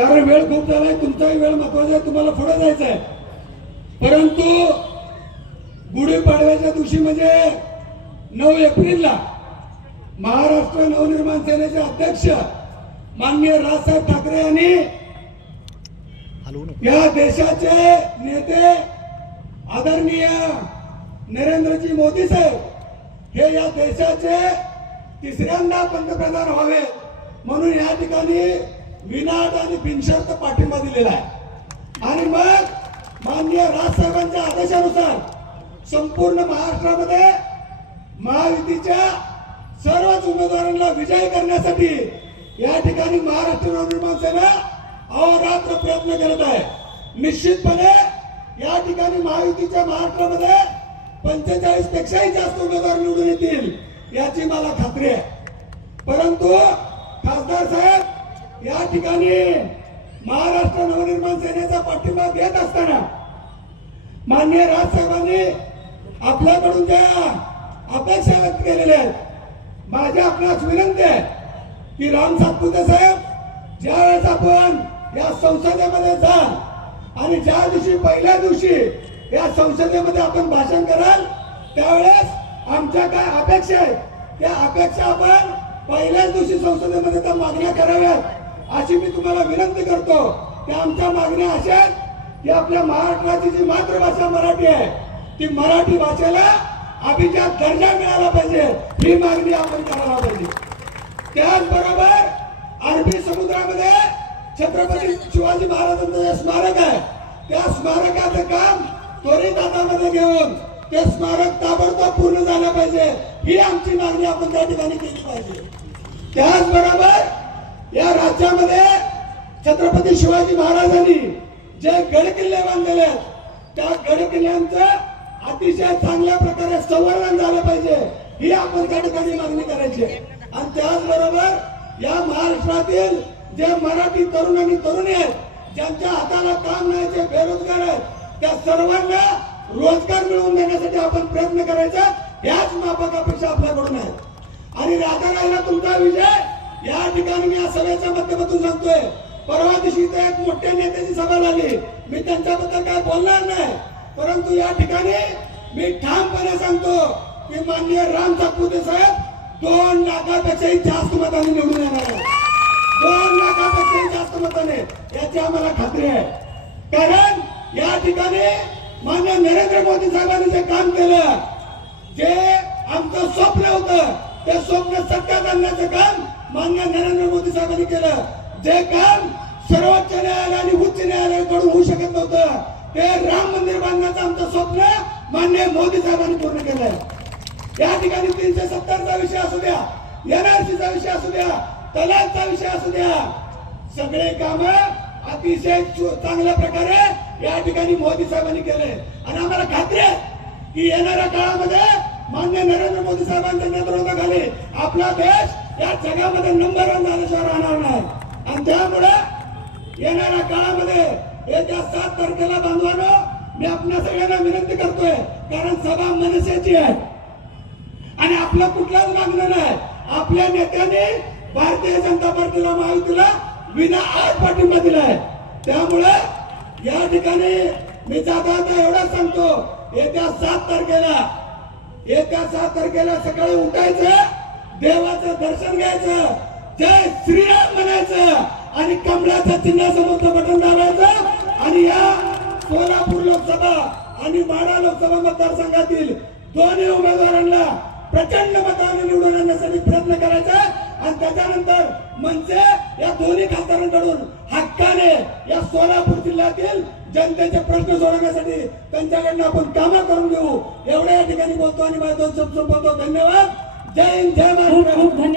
कारण वेळ खूप झालाय तुमचाही वेळ महत्त्वाचा आहे तुम्हाला पुढे जायचं आहे. परंतु गुढीपाडव्याच्या दिवशी म्हणजे नऊ एप्रिलला महाराष्ट्र नवनिर्माण सेनेचे अध्यक्ष माननीय राजसाहेब ठाकरे यांनी या देशाचे नेते आदरणीय नरेंद्रजी मोदी साहेब हे या देशाचे तिसऱ्यांदा पंतप्रधान व्हावे म्हणून या ठिकाणी विनाट आणि बिनशर्त पाठिंबा दिलेला आहे. आणि मग माननीय राजसाहेबांच्या आदेशानुसार संपूर्ण महाराष्ट्रामध्ये महायुतीच्या सर्वच उमेदवारांना विजयी करण्यासाठी या ठिकाणी महाराष्ट्र नवनिर्माण सेना अहोरात्र प्रयत्न करत आहे. निश्चितपणे या ठिकाणी महायुतीच्या महाराष्ट्रामध्ये पंचेचाळीस पेक्षाही जास्त उमेदवार निवडून येतील याची मला खात्री आहे. परंतु खासदार साहेब या ठिकाणी महाराष्ट्र नवनिर्माण सेनेचा पाठिंबा देत असताना माननीय राजसाहेबांनी आपल्याकडून ज्या अपेक्षा व्यक्त केलेल्या आहेत माझी आपणास विनंती आहे की राम सातपुते साहेब ज्या वेळेस आपण या संसदेमध्ये जाल आणि ज्या दिवशी पहिल्या दिवशी या संसदेमध्ये आपण भाषण कराल त्यावेळेस आमच्या काय अपेक्षा आहेत त्या अपेक्षा आपण पहिल्याच दिवशी संसदेमध्ये त्या मागण्या कराव्यात. अशी मी तुम्हाला विनंती करतो की आमच्या मागण्या अशा आहेत की आपल्या महाराष्ट्राची जी मातृभाषा मराठी आहे ती मराठी भाषेला अभिजात दर्जा मिळाला पाहिजे. ही मागणी आपण करायला पाहिजे. त्याचबरोबर अरबी समुद्रामध्ये छत्रपती शिवाजी महाराजांचं जे स्मारक आहे त्या स्मारकाचं काम त्वरित हातामध्ये घेऊन ते स्मारक ताबडतोब पूर्ण झालं पाहिजे. ही आमची मागणी आपण त्या ठिकाणी केली पाहिजे. त्याचबरोबर राज्यामध्ये छत्रपती शिवाजी महाराजांनी जे गड किल्ले बांधलेले आहेत त्या गड किल्ल्यांचं अतिशय चांगल्या प्रकारे संवर्धन झालं पाहिजे ही आपण त्या ठिकाणी मागणी करायची आहे. आणि त्याचबरोबर या महाराष्ट्रातील जे मराठी तरुण आणि तरुणी आहेत ज्यांच्या हाताला काम नाही जे बेरोजगार आहेत त्या सर्वांना रोजगार मिळवून देण्यासाठी आपण प्रयत्न करायचा याच माफक अपेक्षा आपल्याकडून आहेत आणि राजा राहिला तुमचा विजय या ठिकाणी मी या सभेच्या माध्यमातून सांगतोय परवा दिवशी इथे एक मोठ्या नेत्याची सभा झाली. मी त्यांच्याबद्दल काय बोलणार नाही परंतु या ठिकाणी मी ठामपणे सांगतो की माननीय राम सातपुते साहेब दोन लाखापेक्षाही जास्त मताने निवडून येणार आहे दोन लाखापेक्षाही जास्त मताने. याची आम्हाला खात्री आहे. कारण या ठिकाणी मान्य नरेंद्र मोदी साहेबांनी जे काम केलं जे आमचं स्वप्न होतं ते स्वप्न सत्यात आणण्याचं काम मान्य नरेंद्र मोदी साहेबांनी केलं. जे काम सर्वोच्च न्यायालय आणि उच्च न्यायालयाकडून होऊ शकत नव्हतं ते राम मंदिर बांधण्याचं आमचं स्वप्न मान्य मोदी साहेबांनी पूर्ण केलंय. या ठिकाणी तीनशे सत्तरचा विषय असू द्या एनआरसीचा विषय असू द्या तलाकचा विषय असू द्या सगळे काम अतिशय चांगल्या प्रकारे या ठिकाणी मोदी साहेबांनी केले. आणि आम्हाला खात्री आहे की येणाऱ्या काळामध्ये मान्य नरेंद्र मोदी साहेबांच्या नेतृत्वाखाली आपला देश या जगामध्ये नंबर वन झाल्याशिवाय राहणार नाही. आणि त्यामुळे येणाऱ्या काळामध्ये येत्या सात तारखेला बांधवानं मी आपल्या सगळ्यांना विनंती करतोय कारण सभा मनसेची आहे. आणि आपलं कुठलाच मागणं नाही. आपल्या नेत्याने भारतीय जनता पार्टीला महायुतीला विना आज पाठिंबा दिलाय. त्यामुळे या ठिकाणी मी जाता जाता एवढा सांगतो येत्या सात तारखेला येत्या सात तारखेला सकाळी उठायचं देवाचं दर्शन घ्यायचं. जय श्रीराम म्हणायचं. आणि कमळाच्या चिन्हासमोरचं बटन दाबायचं. आणि या सोलापूर लोकसभा आणि माढा लोकसभा मतदारसंघातील दोन्ही उमेदवारांना प्रचंड मताने निवडून आणण्यासाठी प्रयत्न करायचा. आणि त्याच्यानंतर म्हणजे या दोन्ही खासदारांकडून हक्काने या सोलापूर जिल्ह्यातील जनतेचे प्रश्न सोडवण्यासाठी त्यांच्याकडनं आपण कामं करून घेऊ. एवढ्या या ठिकाणी बोलतो आणि माझ्या दोन शब्द धन्यवाद. जय हिंद